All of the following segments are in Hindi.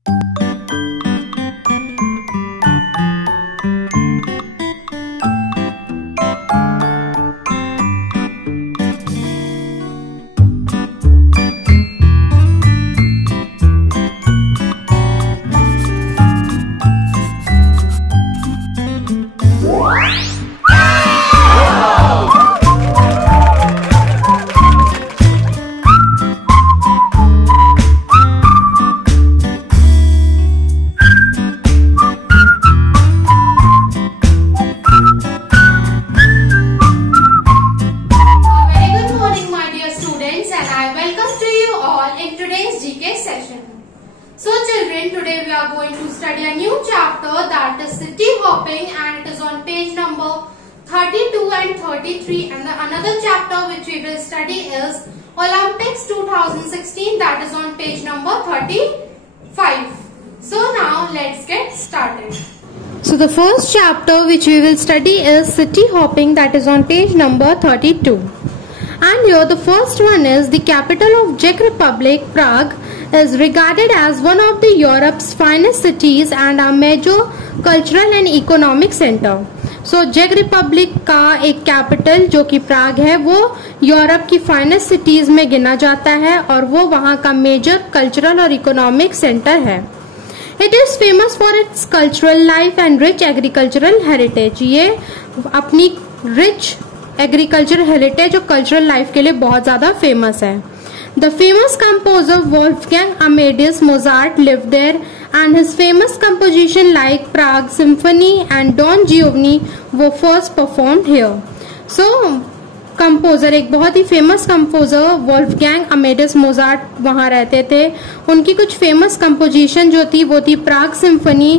So children, today we are going to study a new chapter, that is city hopping, and it is on page number 32 and 33, and the another chapter which we will study is Olympics 2016, that is on page number 35. So now let's get started. So the first chapter which we will study is city hopping, that is on page number 32. And here the first one is the capital of Czech Republic, Prague, is regarded as one of the Europe's finest cities and a major cultural and economic center. So Czech Republic का एक कैपिटल जो कि प्राग है वो यूरोप की फाइनेस्ट सिटीज में गिना जाता है और वो वहाँ का मेजर कल्चरल और इकोनॉमिक सेंटर है. It is famous for its cultural life and rich agricultural heritage. ये अपनी rich agricultural heritage और cultural life के लिए बहुत ज़्यादा famous है. The famous composer Wolfgang Amadeus Mozart lived there, and his famous composition like Prague Symphony and Don Giovanni were first performed here. So, composer एक बहुत ही famous composer Wolfgang Amadeus Mozart वहाँ रहते थे. उनकी कुछ famous composition जो थी वो थी Prague Symphony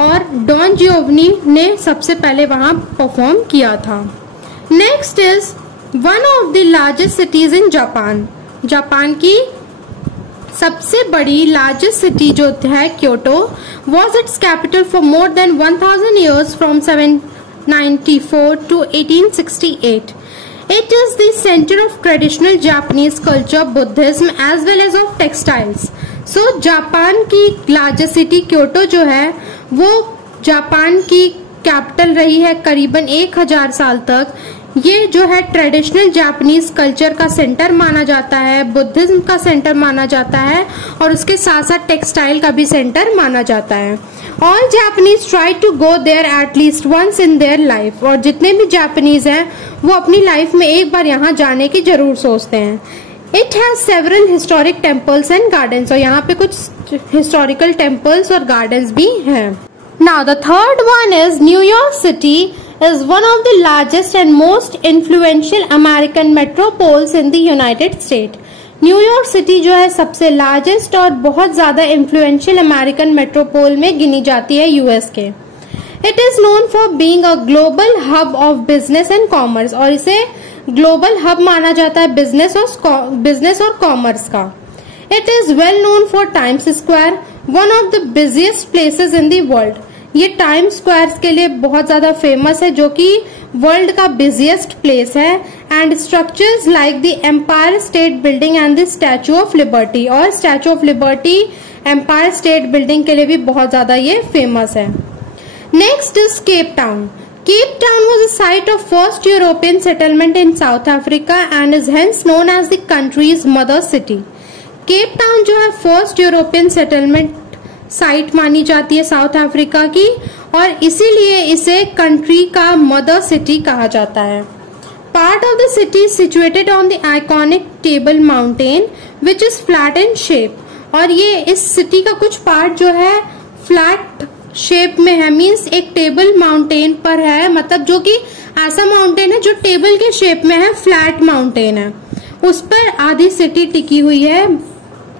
और Don Giovanni ने सबसे पहले वहाँ perform किया था. Next is one of the largest cities in Japan. Japan की सबसे बड़ी लार्जेस्ट सिटी जो है Kyoto was it's capital for more than 1000 years from 794 to 1868. It is the center of traditional Japanese culture, Buddhism as well as of textiles. So Japan की लार्जेस्ट सिटी क्योटो जो है वो जापान की कैपिटल रही है करीबन 1000 साल तक. ये जो है ट्रेडिशनल जापानीज कल्चर का सेंटर माना जाता है, बुद्धिज्म का सेंटर माना जाता है और उसके साथ साथ टेक्सटाइल का भी सेंटर माना जाता है. All Japanese try to go there at least once in their life. और जितने भी जापानीज हैं वो अपनी लाइफ में एक बार यहाँ जाने की जरूर सोचते हैं. It has several historic temples and gardens. और यहाँ पे कुछ हिस्टोरिकल टेम्पल्स और गार्डन्स भी हैं. Now the third one is New York city is one of the largest and most influential American metropoles in the United States. New York city जो है सबसे लार्जेस्ट और बहुत ज्यादा इन्फ्लुएंशियल अमेरिकन मेट्रोपोल में गिनी जाती है यूएस के. It is known for being a global hub of business and commerce. और इसे ग्लोबल हब माना जाता है बिजनेस और कॉमर्स का. It is well known for times square, one of the busiest places in the world. ये टाइम स्क्वायर्स के लिए बहुत ज्यादा फेमस है जो कि वर्ल्ड का बिजिएस्ट प्लेस है. And structures like the Empire State Building and the Statue of Liberty. और Statue of Liberty Empire State Building के लिए भी बहुत ज्यादा ये फेमस है. Next is Cape Town. Cape Town was a site of first European settlement in South Africa and is hence known as the country's mother city. Cape Town जो है फर्स्ट यूरोपियन सेटलमेंट साइट मानी जाती है साउथ अफ्रीका की और इसीलिए इसे कंट्री का मदर सिटी कहा जाता है. Part of the city is situated on the iconic table mountain which is flat in shape. और ये इस सिटी का कुछ पार्ट जो है फ्लैट शेप में है, मीन्स एक टेबल माउंटेन पर है, मतलब जो कि ऐसा माउंटेन है जो टेबल के शेप में है, फ्लैट माउंटेन है, उस पर आधी सिटी टिकी हुई है,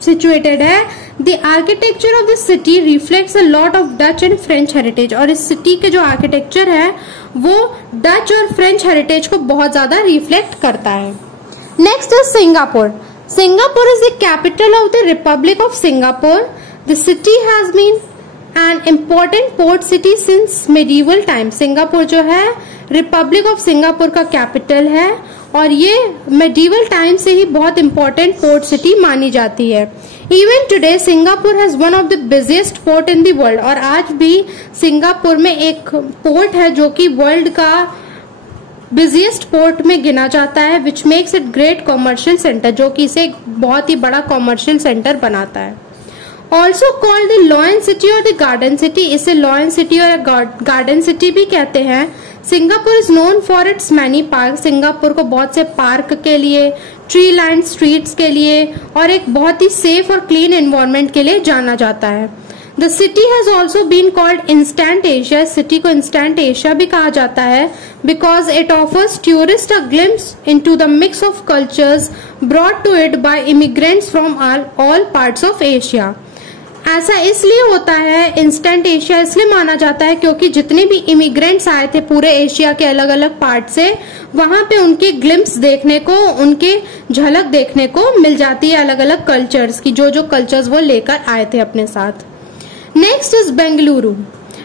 सिचुएटेड है. The architecture of the city reflects a lot of Dutch and French heritage. और इस सिटी के जो आर्किटेक्चर है वो डच और फ्रेंच हेरिटेज को बहुत ज्यादा रिफ्लेक्ट करता है. Next is Singapore. Singapore is the capital of the Republic of Singapore. The city has been an important port city since medieval time. Singapore जो है रिपब्लिक ऑफ सिंगापुर का कैपिटल है और ये मेडिवल टाइम से ही बहुत इम्पोर्टेंट पोर्ट सिटी मानी जाती है. Even today Singapore has one of the busiest port in the world. और आज भी सिंगापुर में एक पोर्ट है जो कि वर्ल्ड का बिजिएस्ट पोर्ट में गिना जाता है, which makes it great commercial centre, जो कि इसे एक बहुत ही बड़ा कॉमर्शियल सेंटर बनाता है. Also called the lion city और द गार्डन सिटी, इसे लॉयन सिटी और गार्डन सिटी भी कहते हैं. Singapore is known for its many park, Singapore को बहुत से पार्क के लिए, ट्री लाइन स्ट्रीट्स के लिए और एक बहुत ही सेफ और क्लीन एनवायरनमेंट के लिए जाना जाता है. The city has also been called instant Asia, city को इंस्टेंट एशिया भी कहा जाता है because it offers tourist a glimpse into the mix of cultures brought to it by immigrants from all parts of Asia. ऐसा इसलिए होता है, इंस्टेंट एशिया इसलिए माना जाता है क्योंकि जितने भी इमिग्रेंट्स आए थे पूरे एशिया के अलग अलग पार्ट से, वहां पे उनके ग्लिम्स देखने को, उनके झलक देखने को मिल जाती है अलग अलग कल्चर्स की, जो कल्चर्स वो लेकर आए थे अपने साथ. Next is Bengaluru.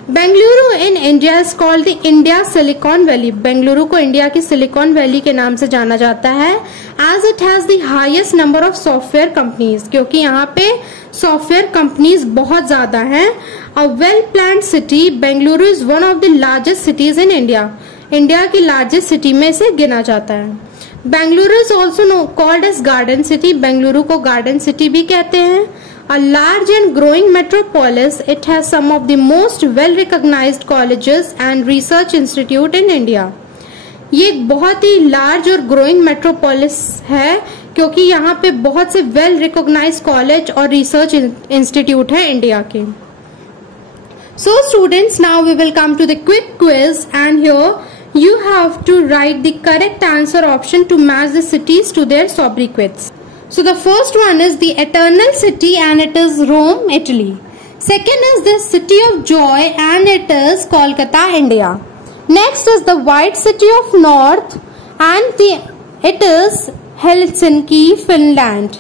Bengaluru in India is called the India silicon valley, Bengaluru को इंडिया की सिलिकॉन वैली के नाम से जाना जाता है, as it has the highest number of software companies, क्योंकि यहाँ पे सॉफ्टवेयर कंपनीज बहुत ज्यादा हैं. A well planned city, Bengaluru is one of the largest cities in India, India की लार्जेस्ट सिटी में से गिना जाता है. Bengaluru is also called as garden city, Bengaluru को गार्डन सिटी भी कहते हैं. A large and growing metropolis, it has some of the most well-recognized colleges and research institute in India. ये एक बहुत ही लार्ज और ग्रोइंग मेट्रोपोलिस है क्योंकि यहाँ पे बहुत से वेल रिकॉग्नाइज्ड कॉलेज और रिसर्च इंस्टीट्यूट है इंडिया के. So students, now we will come to the quick quiz and here you have to write the correct answer option to match the cities to their sobriquets. So the first one is the Eternal City and it is Rome, Italy. Second is the City of Joy and it is Kolkata, India. Next is the White City of North and it is Helsinki, Finland.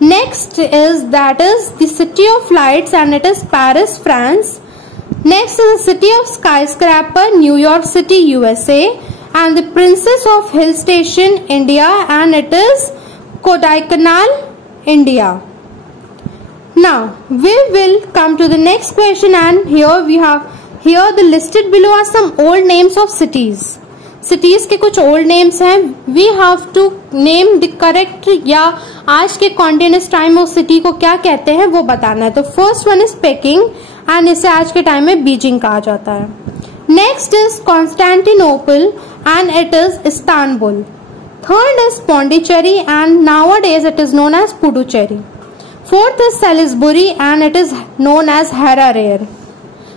Next is the City of Lights and it is Paris, France. Next is the City of Skyscraper, New York City, USA. And the Princess of Hill Station, India and it is Kodaikanal, India. Now we will come to the next question and here the listed below are some old names of cities. Cities के कुछ old names हैं. We have to name the correct या आज के continuous time में उस city को क्या कहते हैं वो बताना है. तो first one is Peking and इसे आज के टाइम में बीजिंग कहा जाता है. Next is Constantinople and it is Istanbul. Third is Pondicherry and nowadays it is known as Puducherry. Fourth is Salisbury and it is known as Harare.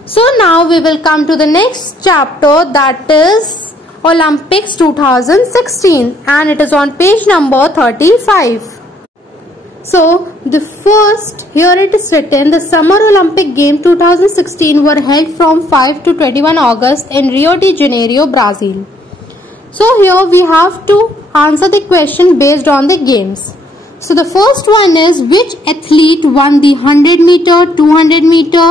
So now we will come to the next chapter, that is Olympics 2016 and it is on page number 35. So the first, here it is written, the Summer Olympic Games 2016 were held from 5 to 21 August in Rio de Janeiro, Brazil. So here we have to answer the question based on the games. So the first one is, which athlete won the 100 meter, 200 meter,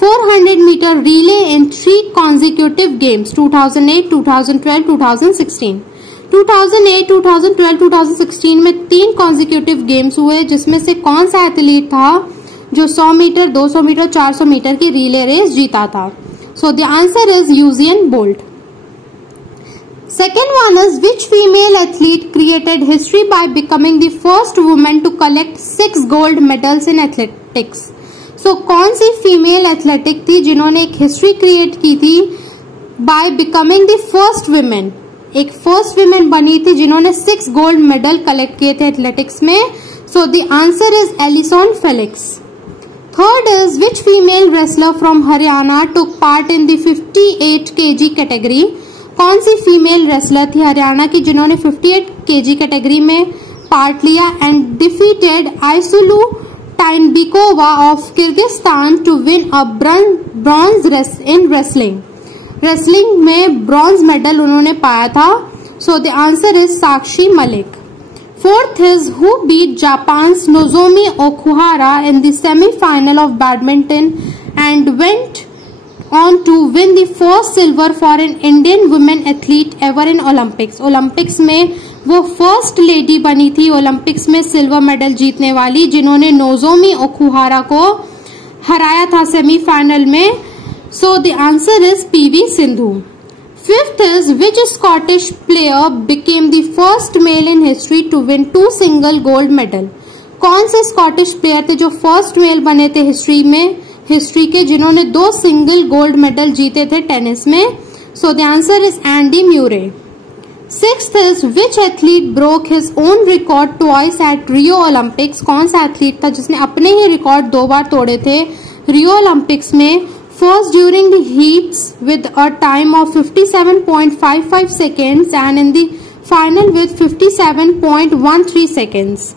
400 meter relay in 3 consecutive games, 2008, 2012, 2016. 2008, 2012, 2016 में 3 consecutive games हुए, जिसमें से कौन सा एथलीट था जो 100 मीटर, 200 मीटर, 400 मीटर की रिले रेस जीता था. So the answer is Usain Bolt. Second one is, which female athlete created history by becoming the first woman to collect 6 gold medals in athletics? So कौन सी फीमेल एथलेटिक थी जिन्होंने एक हिस्ट्री क्रिएट की थी by becoming the first women? एक फर्स्ट women बनी थी जिन्होंने 6 गोल्ड मेडल कलेक्ट किए थे एथलेटिक्स में. So the answer is Alison Felix. Third is, which female wrestler from Haryana took part in the 58 kg category? कौन सी फीमेल रेसलर थी हरियाणा की जिन्होंने 58 kg कैटेगरी में पार्ट लिया and defeated Aisuluu Tynybekova of Kyrgyzstan to win a bronze in wrestling. Wrestling में ब्रॉन्ज मेडल उन्होंने पाया था. So the answer is Sakshi Malik. Fourth is, who beat Japan's Nozomi Okuhara in the semifinal of badminton and went on to win the first silver for an Indian women athlete ever in Olympics. Olympics में वो फर्स्ट लेडी बनी थी ओलंपिक्स में सिल्वर मेडल जीतने वाली, जिन्होंने नोजोमी ओकुहारा को हराया था सेमीफाइनल में. So the answer is PV Sindhu. Fifth is which Scottish player became the first male in history to win 2 single gold medal. कौन से स्कॉटिश प्लेयर थे जो फर्स्ट मेल बने थे हिस्ट्री के, जिन्होंने 2 सिंगल गोल्ड मेडल जीते थे टेनिस में. So the answer is Andy म्यूरे. Sixth is which athlete broke his own record twice at Rio Olympics. कौन सा एथलीट था जिसने अपने ही रिकॉर्ड 2 बार तोड़े थे रियो ओलंपिक्स में. First during the heats with a time of 57.55 seconds and in the final with 57.13 seconds.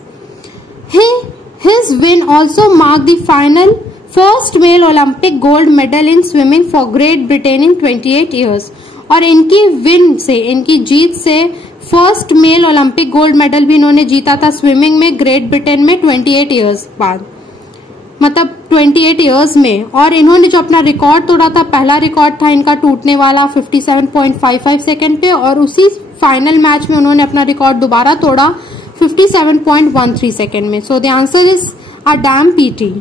His win also marked the final first male Olympic gold medal in swimming for Great Britain in 28 years. और इनकी विन से, इनकी जीत से first male Olympic gold medal भी इन्होंने जीता था स्विमिंग में ग्रेट ब्रिटेन में 28 इयर्स बाद, मतलब 28 इयर्स में. और इन्होंने जो अपना रिकॉर्ड तोड़ा था, पहला रिकॉर्ड था इनका टूटने वाला 57.55 सेकेंड पे, और उसी फाइनल मैच में उन्होंने अपना रिकॉर्ड दोबारा तोड़ा 57.13 सेकेंड में. So the answer is Adam Peaty.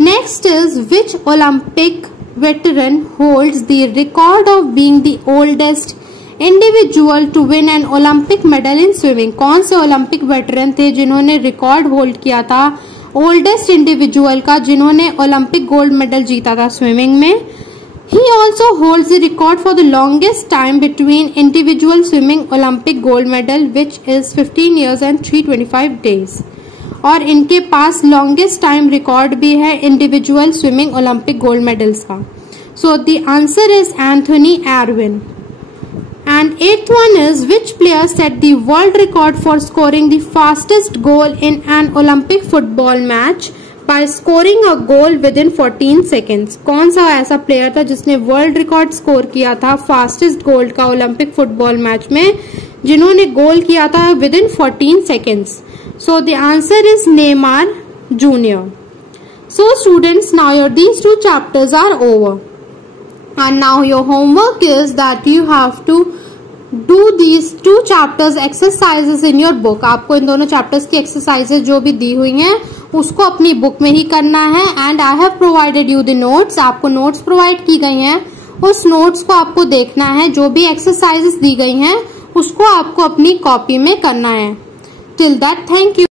Next is which Olympic veteran holds the record of being the oldest individual to win an Olympic medal in swimming. कौन से ओलंपिक वेटरन थे जिन्होंने रिकॉर्ड होल्ड किया था ओल्डेस्ट इंडिविजुअल का, जिन्होंने ओलंपिक गोल्ड मेडल जीता था स्विमिंग में. He also holds the record for the longest time between individual swimming Olympic gold medal, which is 15 years and 325 days. और इनके पास लॉन्गेस्ट टाइम रिकॉर्ड भी है individual swimming Olympic gold medals का. So the answer is Anthony Ervin. And 8th one is which player set the world record for scoring the fastest goal in an Olympic football match by scoring a goal within 14 seconds. कौन सा ऐसा प्लेयर था जिसने वर्ल्ड रिकॉर्ड स्कोर किया था फास्टेस्ट गोल का ओलंपिक फुटबॉल मैच में, जिन्होंने गोल किया था with in 14 seconds. So the answer is Neymar Jr. So students, now these 2 chapters are over, and now your homework is that you have to do these 2 chapters exercises in your book. आपको इन दोनों chapters की exercises जो भी दी हुई हैं उसको अपनी बुक में ही करना है. And I have provided you the notes. आपको notes provide की गई हैं, उस notes को आपको देखना है. जो भी exercises दी गई हैं उसको आपको अपनी कॉपी में करना है. Till that, thank you.